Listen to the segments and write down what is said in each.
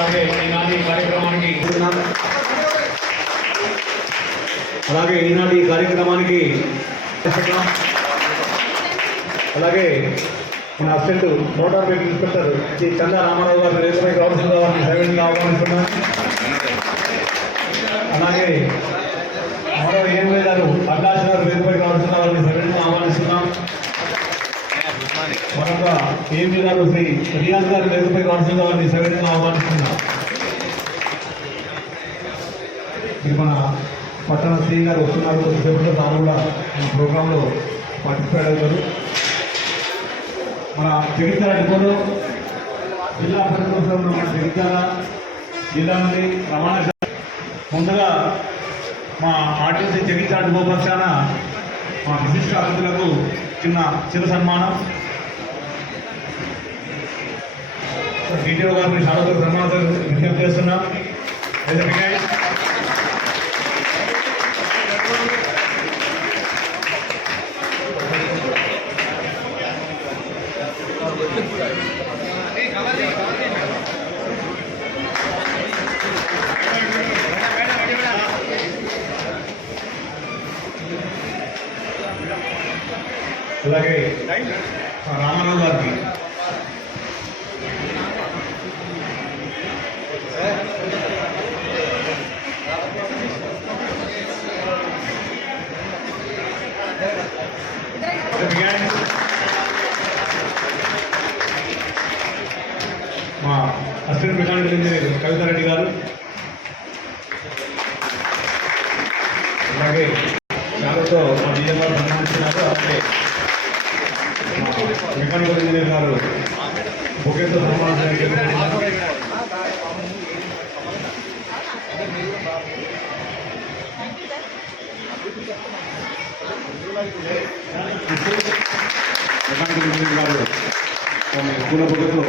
అలాగే ఈనాటి కార్యక్రమానికి అలాగే మన assistant motor vehicle inspector Shri Chanda Ramarao గారు రేపై గౌరవంగా వారిని సైలెంట్గా ఆహ్వానిస్తున్నాను. అలాగే మరో ఏఎంఐ గారు అడ్డాస్ గారు రేపై గౌరవంగా వారిని సైలెంట్గా ఆహ్వానిస్తున్నాం. మరొక ఏఎంఐ గారు శ్రీ రియాజ్ గారు రేపై గౌరవంగా వారిని సైలెంట్గా ఆహ్వానిస్తున్నాం. మన పట్టణ శ్రీ గారు వస్తున్నారు. కొద్దిసేపట్లో తాను కూడా మన ప్రోగ్రాంలో పార్టిసిపేట్ అవుతారు. మన జగిత్యాల డిపోలో జిల్లా పరిషత్ మన జగిత్యాల జిల్లా నుండి రవాణా ముందుగా మా ఆర్టీసీ జగిత్యాల డిపో పక్షాన మా విశిష్ట అతిథులకు చిన్న సన్మానం. డీటీఓ గారిని సాధారణ సన్మానం విజ్ఞప్తి చేస్తున్నాం. అలాగే రామారావు గారికి మా అసిస్టెంట్ మెకానికల్ ఇంజనీర్ కవితారెడ్డి గారు, అలాగే శాలతో మా డిఎం గారు సన్మానిస్తున్నారు. అలాగే మెకానికల్ ఇంజనీర్ గారు బొకేతో సన్మానించడానికి మెకానికల్ ఇంజనీర్ గారు పూల బొకేతో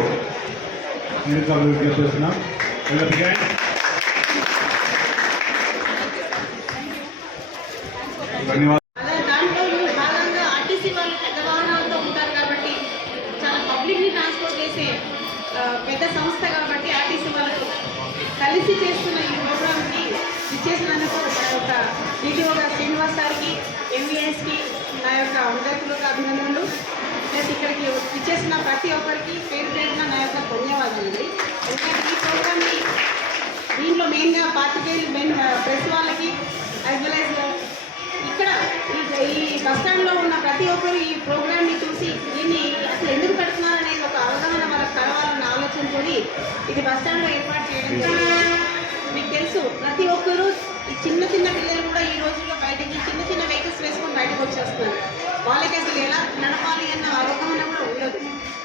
చేస్తున్నాం. ధన్యవాదాలు. పెద్ద సంస్థ కాబట్టి ఆర్టీసీ వాళ్ళకు కలిసి చేస్తున్న ఈ ప్రోగ్రామ్కి ఇచ్చేసినందుకు నా యొక్క డీటీఓ గారు శ్రీనివాస్ గారికి, ఎంవీఎస్కి నా యొక్క హృదయపూర్వక అభినందనలు. ప్లస్ ఇక్కడికి ఇచ్చేసిన ప్రతి ఒక్కరికి పేరు పేరున నా యొక్క ధన్యవాదాలండి. ఎందుకంటే ఈ ప్రోగ్రామ్ని దీంట్లో మెయిన్గా మెయిన్ ప్రెస్ వాళ్ళకి యాజ్ వెల్ యాజ్ ఇక్కడ ఈ బస్టాండ్లో ఉన్న ప్రతి ఒక్కరు ఈ ప్రోగ్రామ్ని చూసి దీన్ని అసలు ఎందుకు పెడుతున్నారనేది ఒక అవగాహన వాళ్ళకి కలవాలన్న ఆలోచనతో ఇది బస్టాండ్లో ఏర్పాటు చేయడం జరిగింది. మీకు తెలుసు ప్రతి ఒక్కరూ ఈ చిన్న పిల్లలు కూడా ఈ రోజుల్లో బయటకి చిన్న వెహికల్స్ వేసుకొని బయటకు వచ్చేస్తున్నారు. వాళ్ళకి అసలు ఎలా నడపాలి అన్న అవగాహన కూడా ఉండదు.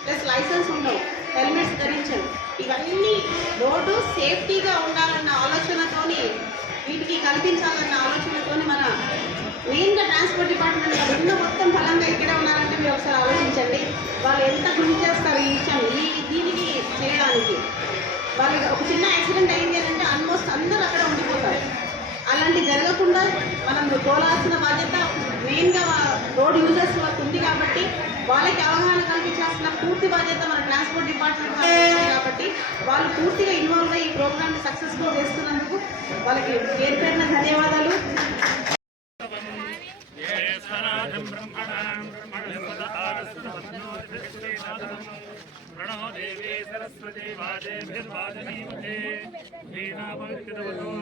ప్లస్ లైసెన్స్ ఉండవు, హెల్మెట్స్ ధరించరు. ఇవన్నీ రోడ్డు సేఫ్టీగా ఉండాలన్న ఆలోచనతోని వీటికి కల్పించాలన్న ఆలోచనతోని మన మెయిన్గా ట్రాన్స్పోర్ట్ డిపార్ట్మెంట్ ఉన్న మొత్తం ఫలంగా ఇక్కడే ఉన్నారంటే మీరు ఒకసారి ఆలోచించండి. వాళ్ళు ఎంత కృషి చేస్తారు ఈ విషయం దీనికి చేయడానికి. వాళ్ళకి ఒక చిన్న యాక్సిడెంట్ అయింది అంటే ఆల్మోస్ట్ అందరూ అక్కడ ఉండిపోతారు. అలాంటి జరగకుండా మనం తోలాల్సిన బాధ్యత మెయిన్గా రోడ్ యూజర్స్ వాళ్ళకు ఉంది కాబట్టి వాళ్ళకి అవగాహన కల్పించాల్సిన పూర్తి బాధ్యత మన ట్రాన్స్పోర్ట్ డిపార్ట్మెంట్ కాబట్టి వాళ్ళు పూర్తిగా ఇన్వాల్వ్ అయ్యి ఈ ప్రోగ్రామ్ని సక్సెస్ఫుల్ చేస్తున్నందుకు వాళ్ళకి పేరు పేరున ధన్యవాదాలు. प्रणो देवी सरस्वती वाजेभिर्वाजनीमते वीणापवित्रवतो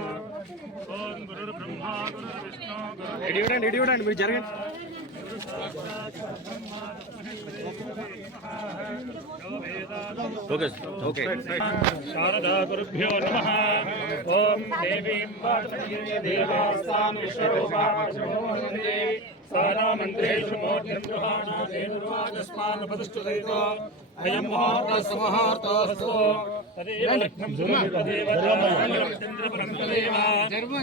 ओम गुरुर्ब्रह्मा गुरुर्विष्णु गुरुर्देवो మీరు జరగండి. ఓకే శారదా గురుభ్యో నమః. ఓం దేవీం వాచమయే దేవాస్తాం విశ్వరూపాక్షమోహందే సానా మంత్రేషు మూర్తిం గృహాణా దేవరాజస్మాన్ పదస్తుదైతో అయం ముహూర్తః సమహూర్తోస్తు తదేవ లగ్నం తదేవ చంద్రపరం తదేవ జర్వం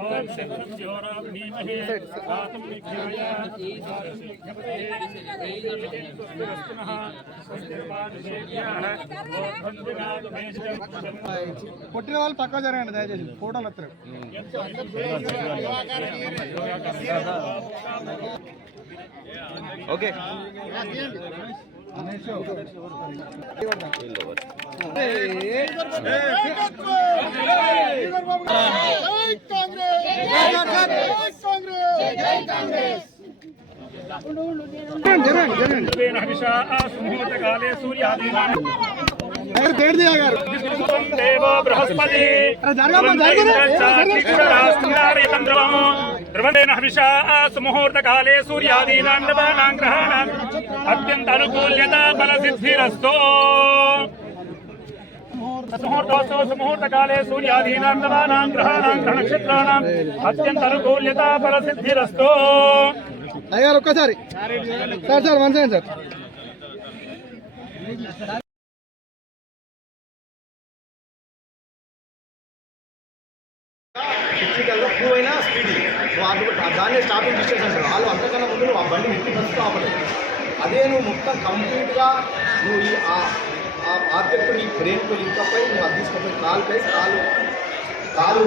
ఓం శతరం జ్యోరాగ్నిమహే ఆతం విజ్ఞాయ కొట్టిన వాళ్ళు పక్క జరగండి దయచేసి, ఫోటోలు వస్తారు. ఓకే ముహూర్తకాలే సూర్యాదీనాం దేవో బృహస్పతి ముహూర్తకాలే సూర్యాదీనాం నవానాం గ్రహాణాం అత్యంత అనుకూల్యత ఫలసిద్ధిరస్తో ముహూర్తకాలే సూర్యాదీనాం నవానాం గ్రహాణాం నక్షత్రాణాం అత్యంత అనుకూల్యత ఫలసిద్ధిరస్తో. అయ్యారు ఒక్కసారి sir sir one second sir. టెక్నికల్గా ప్రూవ్ అయినా స్పీడ్ వాళ్ళు దాన్ని స్టాపింగ్ డిస్టెన్స్ అంటారు. వాళ్ళు అంతకన్నా ముందు నువ్వు ఆ బండి ఎట్టి ఫస్ట్ ఆపలేదు. అదే నువ్వు మొత్తం కంప్లీట్గా నువ్వు ఆ ఆబ్జెక్ట్ నీ బ్రెయిన్తో లింకప్ అయి నువ్వు అది తీసుకుపోయి కాలు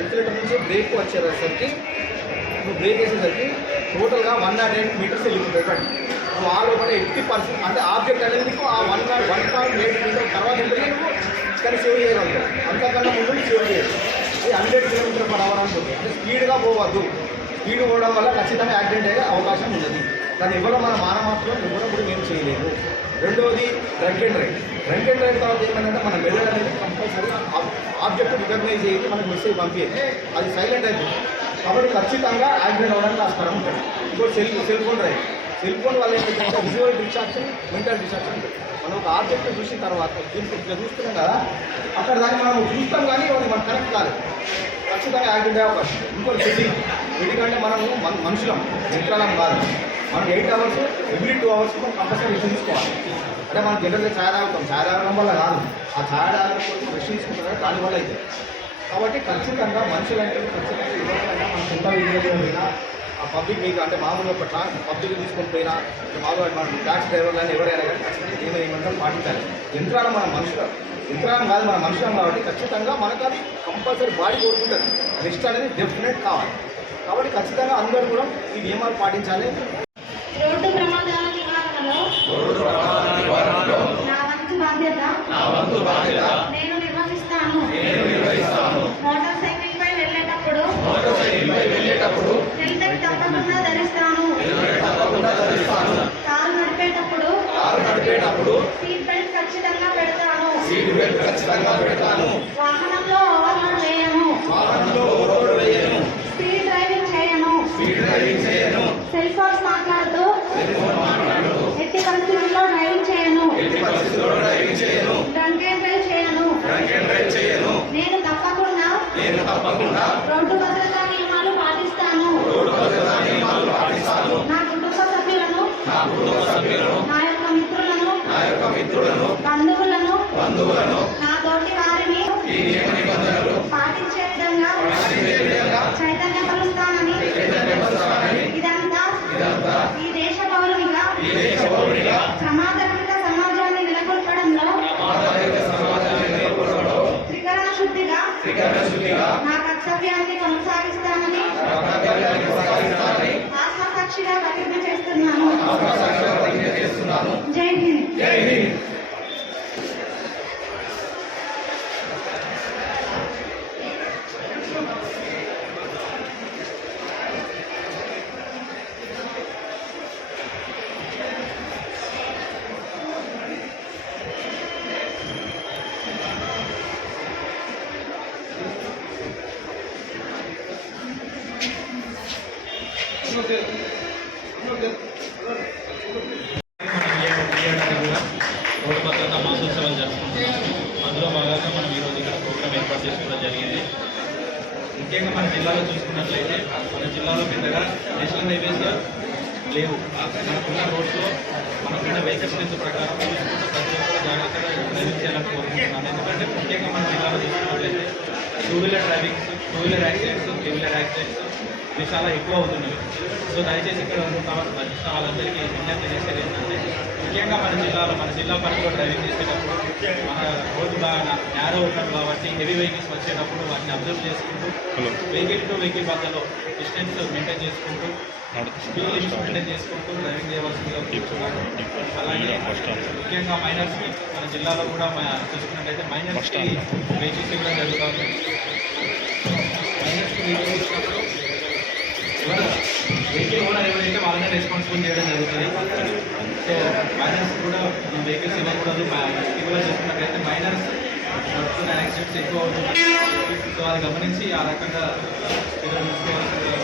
ఎక్సిలేటర్ నుంచి బ్రేక్ వచ్చేసరికి నువ్వు బ్రేక్ వేసేసరికి టోటల్గా 108 మీటర్స్ వెళ్ళిపోతాయి. నువ్వు ఆ లోపల 80% అంటే ఆబ్జెక్ట్ అనేది నీకు ఆ 1.8 మీటర్ తర్వాత వెళ్ళి నువ్వు కానీ సేవ్ చేయగలుగుతావు. అంతకన్నా ముందు నువ్వు సేవ్ చేయదు. అది 100 km/h అనుకుంటుంది. అంటే స్పీడ్గా పోవద్దు. స్పీడ్ పోవడం వల్ల ఖచ్చితంగా యాక్సిడెంట్ అయ్యే అవకాశం ఉన్నది. దాన్ని ఎవరో మన మానవాత్రం ఎవరో కూడా మేము చేయలేము. రెండవది డ్రంక్ అండ్ డ్రైవ్ తర్వాత ఏమైందంటే మన మెదడు అనేది కంపల్సరీ ఆబ్జెక్ట్ రికగ్నైజ్ చేసి మనకు మెసేజ్ పంపించేది. అది సైలెంట్ అయిపోతుంది. కాబట్టి ఖచ్చితంగా యాక్సిడెంట్ అవ్వడానికి ఆస్కారం ఉంటుంది. ఇంకోటి సెల్ ఫోన్ వల్ల ఏంటంటే విజువల్ డిస్ట్రాక్షన్, మెంటల్ డిస్ట్రాక్షన్ ఉంటుంది. మనం ఒక ఆబ్జెక్ట్ చూసిన తర్వాత దీనికి ఇట్లా చూస్తున్నాం కదా, అక్కడ దాన్ని మనం చూస్తాం కానీ అది మనం కనెక్ట్ కాలేదు. ఖచ్చితంగా యాక్సిడెంట్ అయ్యే అవకాశం. ఇంకోటి వెడ్డింగ్ అంటే మనము మనుషులం, చిత్రాలం కాదు. మనం 8 అవర్స్ ఎవ్రీ 2 అవర్స్ మనం కంపల్సరీ రెస్ట్ తీసుకోవాలి. అంటే మనం జనరల్గా ఛాయ్ తాగడం వల్ల కాదు, ఆ ఛాయ్ తాగడం కోసం రెస్ట్ తీసుకుంటారు దానివల్ల అయితే. కాబట్టి ఖచ్చితంగా మనుషులంటే ఖచ్చితంగా ఎవరికైనా మన సొంత విలేజ్లో పోయినా ఆ పబ్లిక్ మీకు అంటే మామూలుగా పబ్లిక్ తీసుకొని పోయినా మామూలుగా మన ట్యాక్సీ డ్రైవర్లు ఎవరైనా కానీ ఖచ్చితంగా ఏమంటారు పాటించాలి. యంత్రాలు మన యంత్రాలం కాదు, మన మనుషులం కాబట్టి ఖచ్చితంగా మనకు అది కంపల్సరీ బాడీ కోరుకుంటుంది. రెస్ట్ అనేది డెఫినెట్ కావాలి. కాబట్టి ఖచ్చితంగా అందరూ కూడా ఈ నియమాలు పాటించాలి. రోడ్డు ప్రమాదాల నివారణలో నా వంతు బాధ్యత నేను నిర్వహిస్తాను. మోటార్ సైకిల్ పై వెళ్ళేటప్పుడు హెల్మెట్ తప్పకుండా ధరిస్తాను. కారు నడిపేటప్పుడు సీట్ బెల్ట్ ఖచ్చితంగా పెడతాను. వాహనంలో ఓవర్లోడ్ వేయను. స్పీడ్ డ్రైవింగ్ చేయను. సెల్ ఫోన్స్ మాట్లాడుతూ ఎట్టి పరిస్థితుల్లో డ్రైవింగ్ చేయను. డ్రంక్ అండ్ డ్రైవ్ చేయను. నేను తప్పకుండా రోడ్డు భద్రతా నియమాలు పాటిస్తాను. నా కుటుంబ సభ్యులను, నా యొక్క మిత్రులను, బంధువులను, నా తోటి వారిని పాటించే విధంగా చైతన్యపరుస్తానని ఇదంతా ఈ దేశ పౌరునిగా సమాజాత్మక సమాజాన్ని నెలకొల్పడంలో త్రికరణ శుద్ధిగా నా కర్తవ్యాన్ని కొనసాగిస్తానని ఆత్మసాక్షిగా ప్రతిజ్ఞ చేస్తున్నాను. జై హింద్. రోడ్డు భద్రతా మాసోత్సవాలు జరుపుకుంటున్నాం. అందులో భాగంగా మనం ఈరోజు ఇక్కడ ప్రోగ్రాం ఏర్పాటు చేసుకోవడం జరిగింది. ముఖ్యంగా మన జిల్లాలో చూసుకున్నట్లయితే మన జిల్లాలో పెద్దగా నేషనల్ హైవేస్ లేవు. మనకున్న రోడ్లో మనకున్న వెహికల్స్ లెంత్ ప్రకారం చూసుకుంటే ప్రతి ఒక్కరు జాగ్రత్తగా డ్రైవింగ్ చేయాలని కోరుకుంటున్నాను. ఎందుకంటే ముఖ్యంగా మన జిల్లాలో చూసుకున్నట్లయితే two wheeler accidents 3 wheeler accidents ఇవి చాలా ఎక్కువ అవుతున్నాయి. సో దయచేసి ఇక్కడ వాళ్ళందరికీ విజ్ఞప్తి చేసేది ఏంటంటే ముఖ్యంగా మన జిల్లా పరిధిలో డ్రైవింగ్ చేసేటప్పుడు మన రోడ్డు బాగా నేరో ఉన్నాం కాబట్టి హెవీ వెహికల్స్ వచ్చేటప్పుడు వాటిని అబ్జర్వ్ చేసుకుంటూ వెహికల్ టు వెహికల్ మధ్యలో డిస్టెన్స్ మెయింటైన్ చేసుకుంటూ స్పీడ్ లిమిట్స్ మెయింటైన్ చేసుకుంటూ డ్రైవింగ్ చేయవలసిందిగా కూర్చున్నాను. అలాగే ముఖ్యంగా మైనర్స్కి మన జిల్లాలో కూడా చూసుకున్నట్టయితే మైనర్స్కి వెహికల్స్ ఇవ్వడం జరుగుతుంది. మైనర్స్కి వెహికల్ ఇచ్చినప్పుడు వెహికల్ ఓనర్ ఎవరైతే వాళ్ళనే రెస్పాన్సిబుల్ చేయడం జరుగుతుంది. సో మైనర్స్ కూడా మనం వెహికల్స్ ఇవ్వకూడదు. ఇటీవల చూసుకున్నట్లయితే మైనర్స్ నడుస్తున్న యాక్సిడెంట్స్ ఎక్కువ అవుతున్నాయి. సో అది గమనించి ఆ రకంగా చర్యలు తీసుకోవాల్సిందిగా.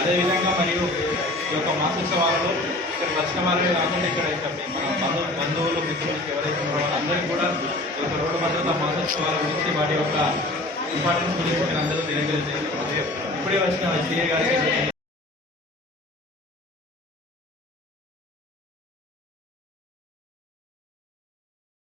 అదేవిధంగా మరియు ఈ యొక్క మాసోత్సవాలలో ఇక్కడ వచ్చిన వారే కాకుండా ఇక్కడ మన బంధువులు మిత్రులు ఎవరైతే ఉన్నారో వాళ్ళందరికీ కూడా ఈ యొక్క రోడ్డు భద్రతా మాసోత్సవాల గురించి వాటి యొక్క ఇంపార్టెన్స్ గురించి మీరు అందరూ తెలియజేయాలి. ఇప్పుడే వచ్చిన సిఏ గారికి